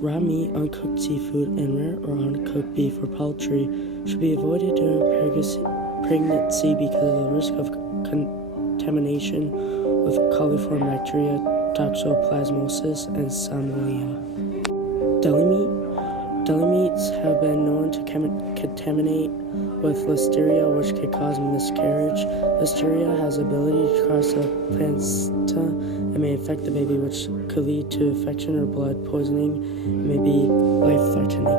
Raw meat, uncooked seafood, and rare or uncooked beef or poultry should be avoided during pregnancy because of the risk of contamination with coliform bacteria, toxoplasmosis, and salmonella. Deli meats have been known to contaminate with listeria, which can cause miscarriage. Listeria has the ability to cross the placenta and may infect the baby, which could lead to infection or blood poisoning and may be life-threatening.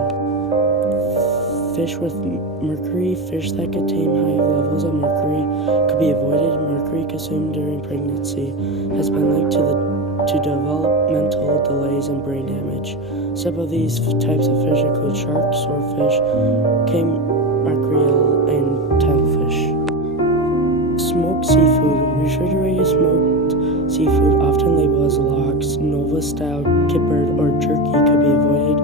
Fish with mercury. Fish that contain high levels of mercury could be avoided. Mercury consumed during pregnancy has been linked to developmental delays and brain damage. Some of these types of fish include shark, swordfish, king mackerel, and tilefish. Smoked seafood. Refrigerated smoked seafood, often labeled as lox, Nova-style kippered, or jerky, could be avoided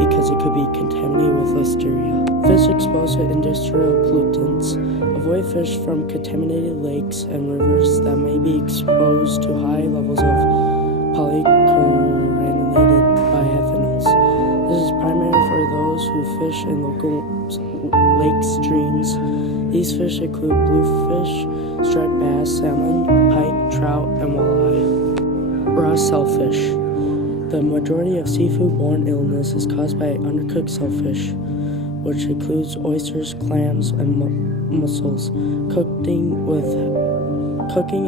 because it could be contaminated with listeria. Fish exposed to industrial pollutants. Avoid fish from contaminated lakes and rivers that may be exposed to high levels of polychlorinated biphenyls. This is primarily for those who fish in local lake streams. These fish include bluefish, striped bass, salmon, pike, trout, and walleye. Raw shellfish. The majority of seafood-borne illness is caused by undercooked shellfish, which includes oysters, clams, and mussels. Cooking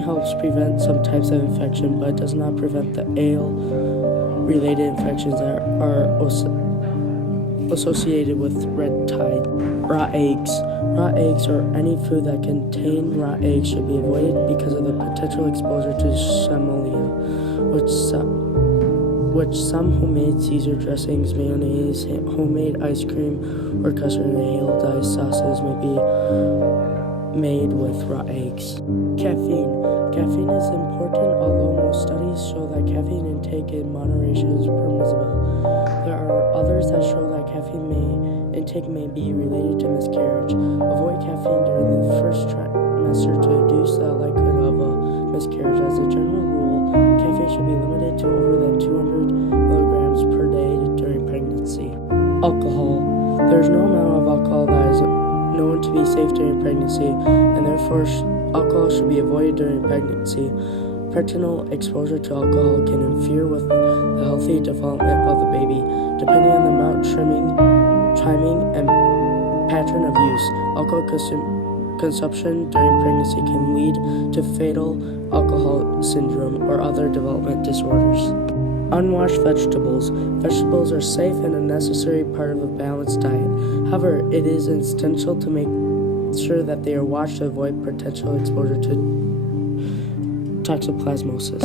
helps prevent some types of infection, but does not prevent the ale-related infections that are associated with red tide. Raw eggs. Raw eggs or any food that contain raw eggs should be avoided because of the potential exposure to salmonella, which some homemade Caesar dressings, mayonnaise, homemade ice cream, or custard and anodized sauces may be made with raw eggs. Caffeine. Caffeine is important, although most studies show that caffeine intake in moderation is permissible. There are others that show that caffeine intake may be related to miscarriage. Avoid caffeine during the first trimester to reduce the likelihood of a miscarriage. As a general rule, caffeine should be limited to over than 200 milligrams per day during pregnancy. Alcohol. There is no amount of alcohol that is known to be safe during pregnancy, and therefore alcohol should be avoided during pregnancy. Parental exposure to alcohol can interfere with the healthy development of the baby. Depending on the amount, timing, and pattern of use, alcohol consumption during pregnancy can lead to fetal alcohol syndrome or other development disorders. Unwashed vegetables. Vegetables are safe and a necessary part of a balanced diet. However, it is essential to make sure that they are washed to avoid potential exposure to toxoplasmosis.